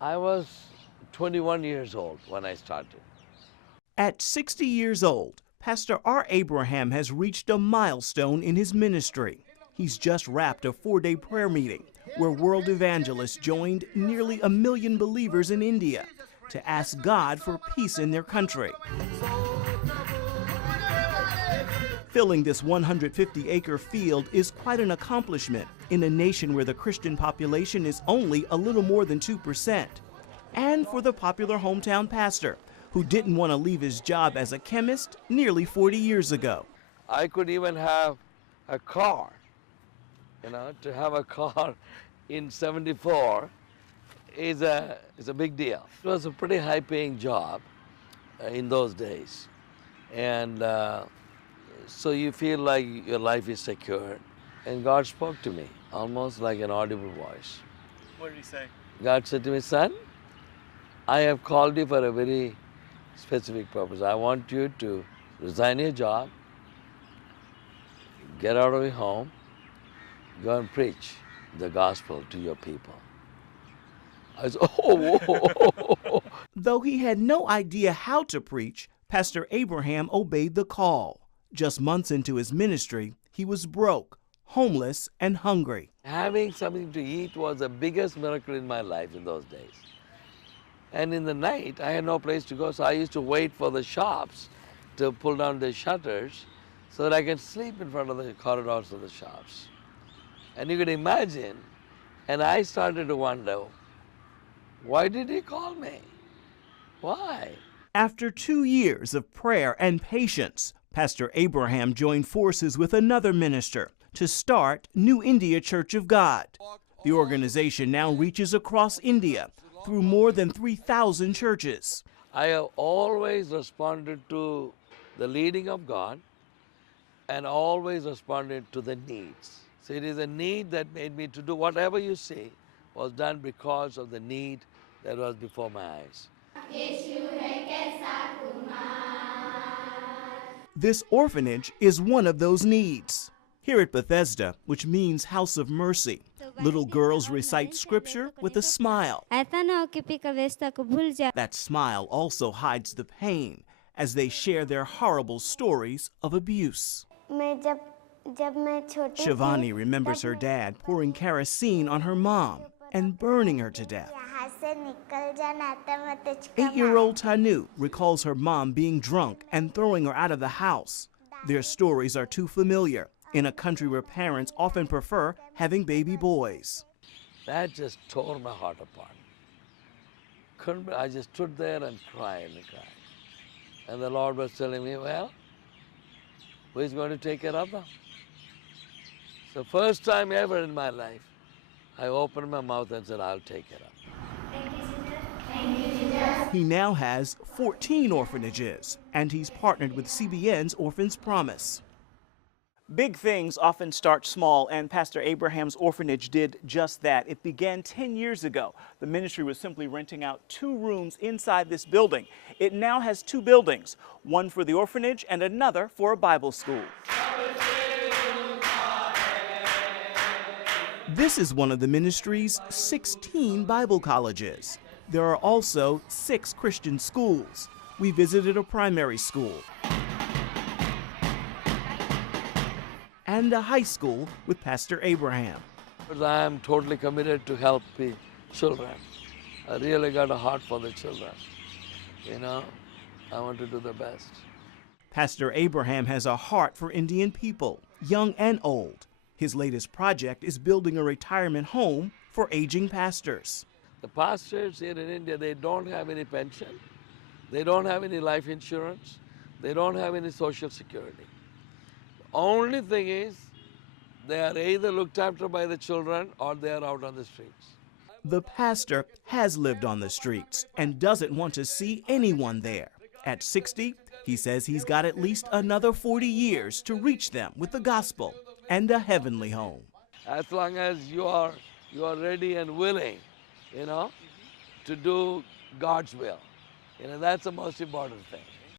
I was 21 years old when I started. At 60 years old, Pastor R. Abraham has reached a milestone in his ministry. He's just wrapped a 4-day prayer meeting where world evangelists joined nearly 1 million believers in India to ask God for peace in their country. Filling this 150-acre field is quite an accomplishment in a nation where the Christian population is only a little more than 2%. And for the popular hometown pastor, who didn't want to leave his job as a chemist nearly 40 years ago. I could even have a car, to have a car in 74 is a big deal. It was a pretty high-paying job in those days. And so you feel like your life is secured. And God spoke to me, almost like an audible voice. What did he say? God said to me, son, I have called you for a very specific purpose. I want you to resign your job, get out of your home, go and preach the gospel to your people. I said, oh. Though he had no idea how to preach, Pastor Abraham obeyed the call. Just months into his ministry, he was broke, homeless, and hungry. Having something to eat was the biggest miracle in my life in those days. And in the night, I had no place to go, so I used to wait for the shops to pull down the shutters so that I could sleep in front of the corridors of the shops. And you could imagine, and I started to wonder, why did he call me? Why? After 2 years of prayer and patience, Pastor Abraham joined forces with another minister to start New India Church of God. The organization now reaches across India through more than 3,000 churches. I have always responded to the leading of God and always responded to the needs. So it is a need that made me to do whatever you see was done because of the need that was before my eyes. This orphanage is one of those needs. Here at Bethesda, which means House of Mercy, little girls recite scripture with a smile. That smile also hides the pain as they share their horrible stories of abuse. Shivani remembers her dad pouring kerosene on her mom and burning her to death. 8-year-old Tanu recalls her mom being drunk and throwing her out of the house. Their stories are too familiar in a country where parents often prefer having baby boys. That just tore my heart apart. I just stood there and cried and cried. And the Lord was telling me, well, who is going to take care of them? So first time ever in my life, I opened my mouth and said, I'll take it up. He now has 14 orphanages, and he's partnered with CBN's Orphans Promise. Big things often start small, and Pastor Abraham's orphanage did just that. It began 10 years ago. The ministry was simply renting out 2 rooms inside this building. It now has 2 buildings, one for the orphanage and another for a Bible school. This is one of the ministry's 16 Bible colleges. There are also 6 Christian schools. We visited a primary school and a high school with Pastor Abraham. I am totally committed to help the children. I really got a heart for the children. I want to do the best. Pastor Abraham has a heart for Indian people, young and old. His latest project is building a retirement home for aging pastors. The pastors here in India, they don't have any pension. They don't have any life insurance. They don't have any social security. The only thing is, they are either looked after by the children or they are out on the streets. The pastor has lived on the streets and doesn't want to see anyone there. At 60, he says he's got at least another 40 years to reach them with the gospel and a heavenly home. As long as you are ready and willing, to do God's will. That's the most important thing.